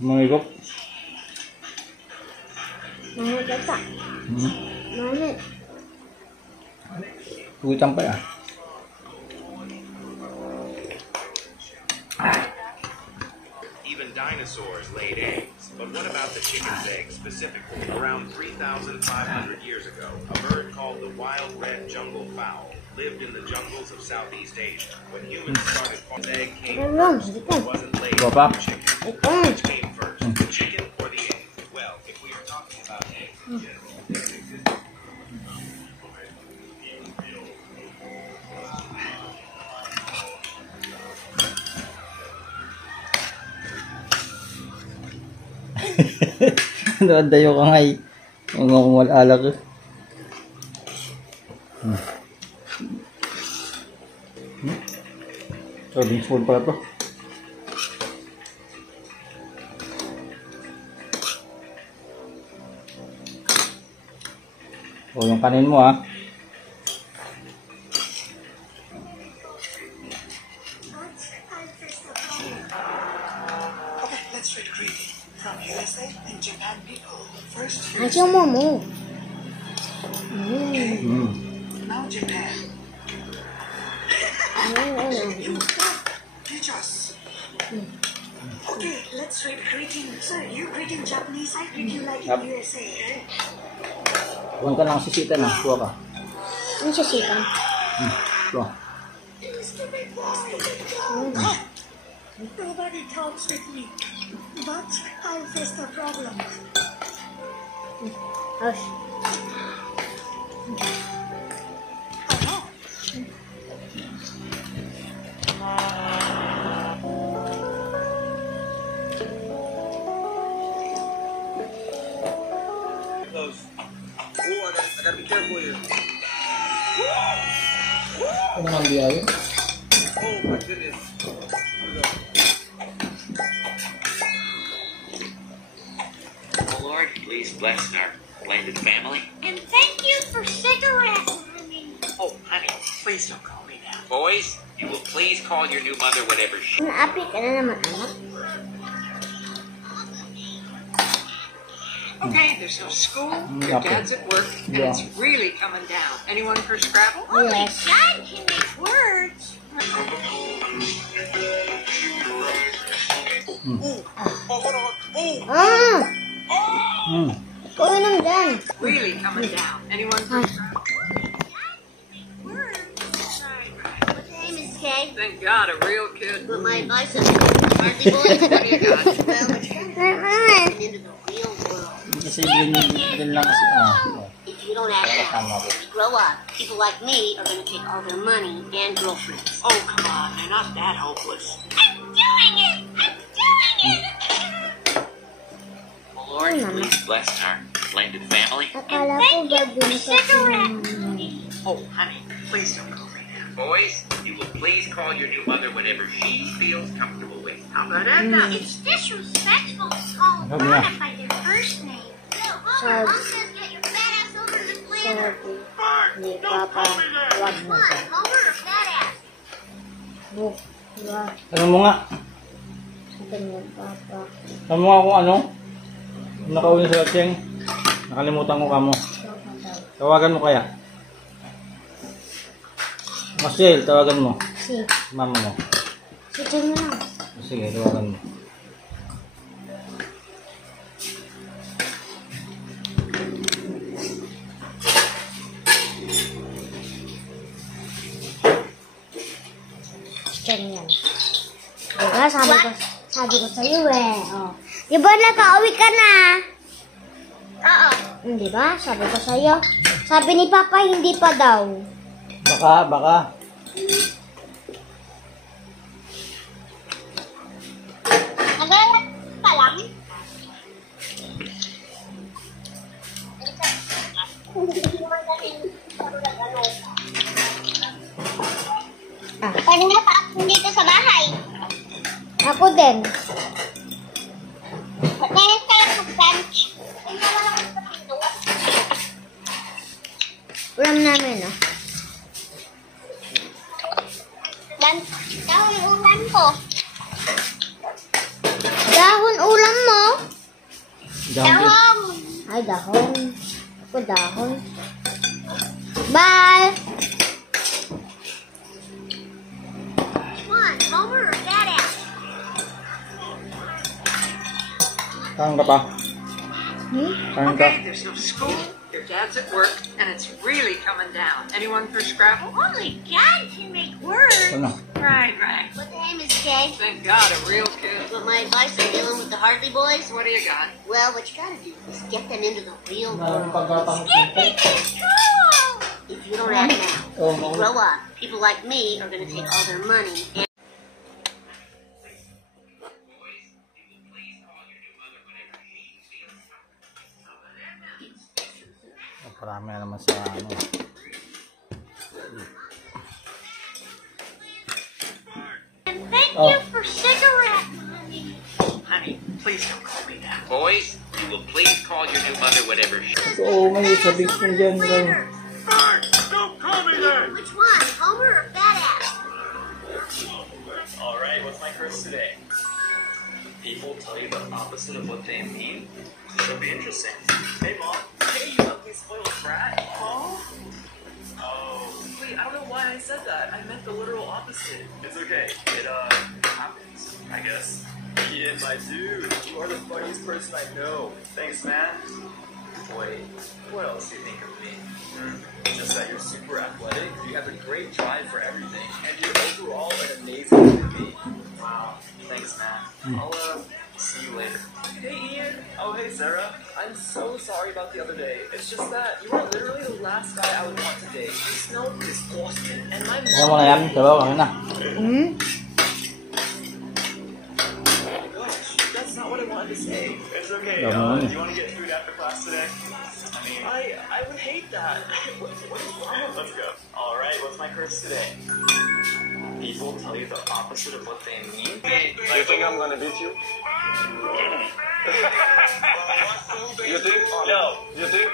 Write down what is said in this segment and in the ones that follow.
Mangikop. Mangikop tak? Mana? Tunggu sampai ya. Even dinosaurs laid eggs. But what about the chicken's eggs specifically? Around 3,500 years ago, a bird called the wild red jungle fowl lived in the jungles of Southeast Asia. When humans started farming, the egg came first. It wasn't laid by the chicken. Which came first, the chicken or the egg? Well, if we are talking about eggs in general, there exists. Dayo ka nga eh. Mga kumalala ko. Serving spoon pala to. O yung kanin mo ha. Let's read greeting from USA and Japan people. First, Aja momo. now Japan. Teach us. Okay, let's read greeting. Sir, you greet in Japanese, I greet you like in USA. Huwag ka lang sisitan ha. Kuha ka. Ano siya sipan? Kuha. Nobody talks with me, but I face the problem. Aos. Close. Oh, I gotta be careful here. Ano naman biyahe? Oh my goodness. Oh Lord, please bless our blended family. And thank you for cigarettes, honey. Oh, honey, please don't call me that. Boys, you will please call your new mother whatever she... Naapi ka na naman, anak. Okay, there's no school, your dad's at work, and it's really coming down. Anyone for Scrabble? Oh, my Yes. dad can make words. Ikaw inom dyan. Really coming down. Anyone for Scrabble? Words. What's your name, Miss Kay? Thank God, a real kid. But my advice is, Marty boys, What do you got? well, it's time to get into the real world. Kasi din lang kasi If you don't act out, when you grow up, people like me are going to take all their money and girlfriends. Oh, come on, they're not that hopeless. I'm doing it! I'm doing it! Oh Lord, please bless our blended family. Akala ko gagawin ka Oh, honey, please don't call me that. Boys, you will please call your new mother whatever she feels comfortable with. How about Edna? It's disrespectful to call a planet by their first name. No, Homer, Mom says get your fat ass over to the planner. Hindi papa. Wag na. What, Homer or fat ass? Buk. Diba? Ano mo nga? Sabi niya papa. Ano mo nga kung ano? Nakauwi sa Cheng. Nakalimutan ko ka mo. Tawagan mo kaya? Marcel, tawagan mo. Si. Mama mo. Si Chen mo lang. Sige, tawagan mo. Si Chen yan. Diba? Sabi ko sa'yo eh. Oh. Diba nakauwi ka na? Oo. Diba? Sabi ko sa'yo. Sabi ni Papa hindi pa daw. Baka. Nagalat ka lang? Pwede na pa ako dito sa bahay. Ako din. Ba't ngayon kayo mag-bench? Ulam namin, oh. Dahon yung ulan ko. Dahon ulam Dahon din. Ay, dahon. Ako dahon. Bye! Which one, Homer or Badass? Kain ka pa. Kain ka. Okay, there's no school, your dad's at work, and it's really coming down. Anyone for Scrabble? Only God can make words. Ano? Right, right. What the name is Jay? Thank God, a real kid. But my advice on dealing with the Hartley boys? What do you got? Well, what you gotta do is get them into the real Meron world. pagkatang Skipping is cool! If you don't act now, Oh, when you grow up, people like me are gonna take all their money and Parami na naman sa ano. thank you for cigarette money. Honey, please don't call me that. Boys, you will please call your new mother whatever she... Oo, may sabi ko dyan. Don't call me that! Which one, Homer or Badass? Alright, what's my curse today? People tell you the opposite of what they mean. This will be interesting. Hey mom, hey you ugly spoiled brat. Oh? Oh. Wait, I don't know why I said that. I meant the literal opposite. It's okay. It happens, I guess. Yeah, my dude, you are the funniest person I know. Thanks, man. Wait, what else do you think of me? Just that you're super athletic, you have a great drive for everything, and you're overall an amazing human being. Wow, thanks, man. I'll see you later. Hey, Ian. Oh, hey, Sarah. I'm so sorry about the other day. It's just that you are literally the last guy I would want to date. You smell disgusting, and my Ano mo mom... na yan? Sabaw, ano na? Gosh, that's not what I wanted to say. It's okay. No, no. Do you want to get food after class today? I mean, I would hate that. What is wrong? Let's go. All right, what's my curse today? People tell you the opposite of what they mean. You think I'm gonna beat you? You think? No. You think?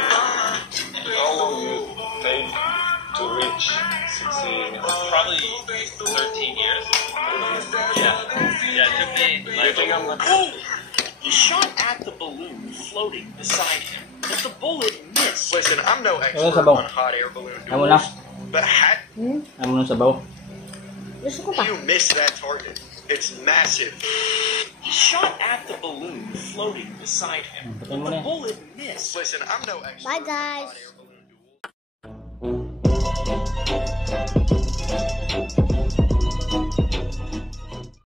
How long you take to reach 16? Probably 13 years. Yeah. Yeah, it took me You think I'm gonna... Oh! He shot at the balloon floating beside him, but the bullet missed. Listen, I'm no Ano expert sabaw? on hot air balloon Ano na? duels, but Ano na sabaw? Gusto ko pa. you missed that target. It's massive. He shot at the balloon floating beside him, Patayin mo but na the yan. bullet missed. Listen, I'm no expert Bye, on hot guys. air balloon